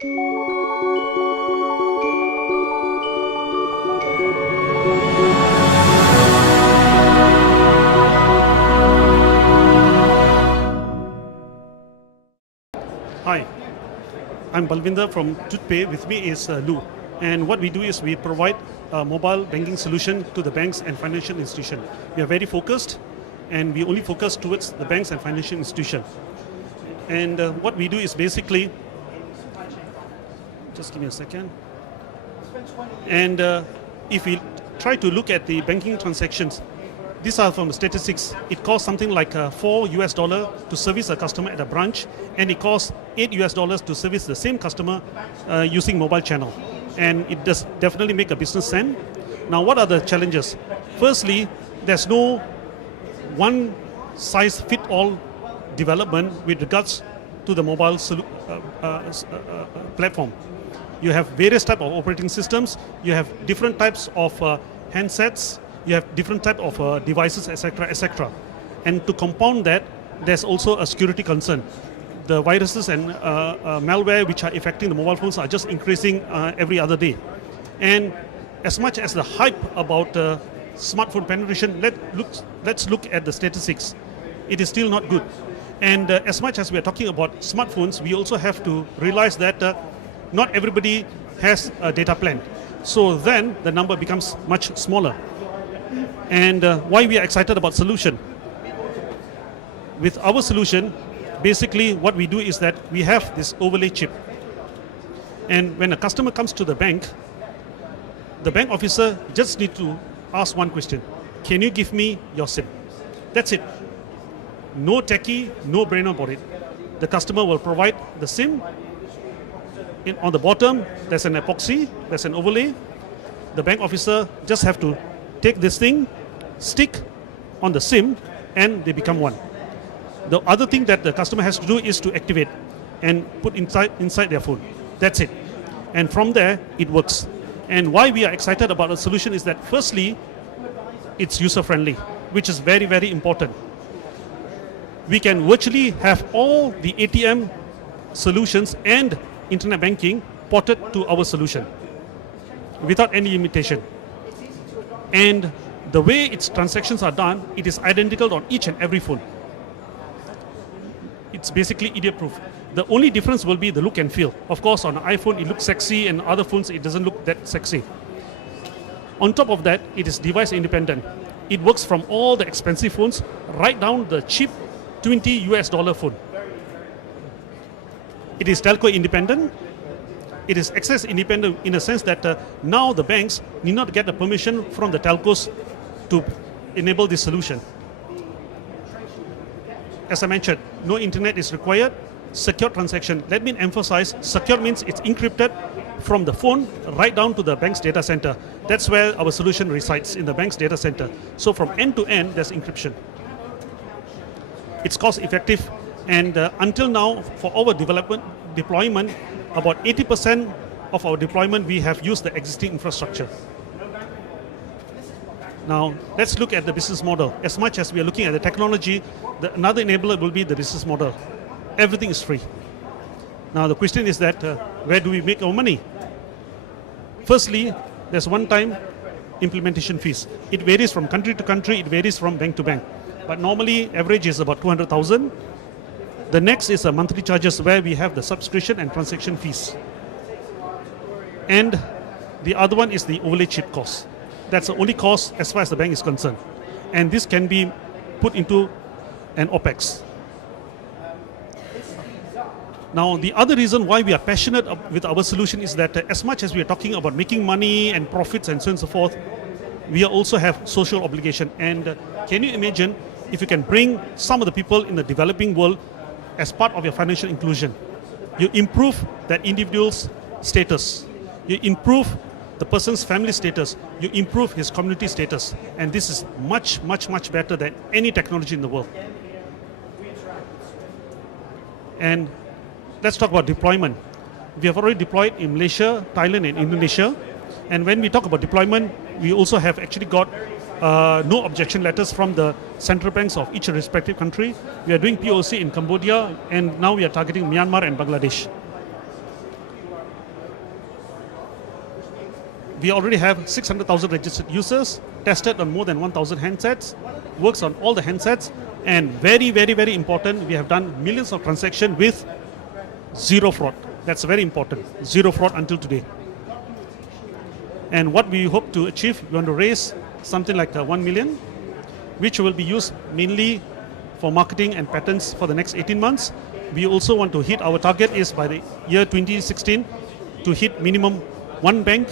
Hi, I'm Balvinder from Tootpay. With me is Lou. And what we do is we provide a mobile banking solution to the banks and financial institutions. We are very focused, and we only focus towards the banks and financial institutions. And what we do is basically, just give me a second. And if we try to look at the banking transactions, these are from the statistics. It costs something like $4 to service a customer at a branch, and it costs $8 to service the same customer using mobile channel. And it does definitely make a business sense. Now, what are the challenges? Firstly, there's no one size fit all development with regards to the mobile platform. You have various types of operating systems, you have different types of handsets, you have different types of devices, etc., etc. And to compound that, there's also a security concern. The viruses and malware which are affecting the mobile phones are just increasing every other day. And as much as the hype about smartphone penetration, let's look at the statistics. It is still not good. And as much as we are talking about smartphones, we also have to realize that not everybody has a data plan. So then the number becomes much smaller. And why we are excited about solution? With our solution, basically what we do is that we have this overlay chip. And when a customer comes to the bank officer just needs to ask one question. Can you give me your SIM? That's it. No techie, no brainer about it. The customer will provide the SIM. On the bottom, there's an epoxy, there's an overlay. The bank officer just have to take this thing, stick on the SIM, and they become one. The other thing that the customer has to do is to activate and put inside their phone. That's it. And from there, it works. And why we are excited about the solution is that firstly, it's user-friendly, which is very, very important. We can virtually have all the ATM solutions and internet banking ported to our solution without any limitation. And the way its transactions are done, it is identical on each and every phone. It's basically idiot-proof. The only difference will be the look and feel. Of course, on an iPhone, it looks sexy, and other phones, it doesn't look that sexy. On top of that, it is device independent. It works from all the expensive phones right down the cheap $20 phone. It is telco independent. It is access independent in a sense that now the banks need not get the permission from the telcos to enable this solution. As I mentioned, no internet is required. Secure transaction. Let me emphasize, secure means it's encrypted from the phone right down to the bank's data center. That's where our solution resides, in the bank's data center. So from end to end, there's encryption. It's cost effective, and until now, for our deployment, about 80% of our deployment, we have used the existing infrastructure. Now, let's look at the business model. As much as we are looking at the technology, another enabler will be the business model. Everything is free. Now, the question is that where do we make our money? Firstly, there's one-time implementation fees. It varies from country to country, it varies from bank to bank. But normally, average is about 200,000. The next is a monthly charges where we have the subscription and transaction fees. And the other one is the overlay chip cost. That's the only cost as far as the bank is concerned. And this can be put into an OPEX. Now, the other reason why we are passionate with our solution is that as much as we are talking about making money and profits and so on and so forth, we also have social obligation. And can you imagine if you can bring some of the people in the developing world as part of your financial inclusion? You improve that individual's status. You improve the person's family status. You improve his community status. And this is much, much, much better than any technology in the world. And let's talk about deployment. We have already deployed in Malaysia, Thailand, and Indonesia. And when we talk about deployment, we also have actually got no objection letters from the central banks of each respective country. We are doing POC in Cambodia, and now we are targeting Myanmar and Bangladesh. We already have 600,000 registered users, tested on more than 1,000 handsets, works on all the handsets, and very, very, very important, we have done millions of transactions with zero fraud. That's very important. Zero fraud until today. And what we hope to achieve, we want to raise something like 1 million, which will be used mainly for marketing and patents for the next 18 months. We also want to hit, our target is by the year 2016 to hit minimum one bank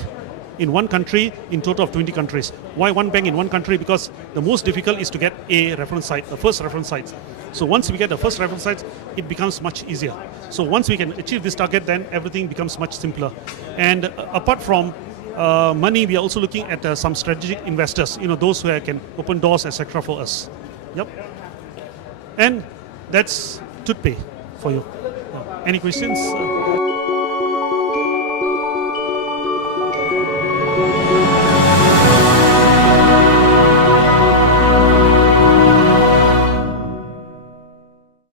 in one country in total of 20 countries. Why one bank in one country? Because the most difficult is to get a reference site, the first reference site. So once we get the first reference site, it becomes much easier. So once we can achieve this target, then everything becomes much simpler. And apart from money, we are also looking at some strategic investors, those who can open doors, etc. for us. Yep. And that's Tootpay for you. Any questions?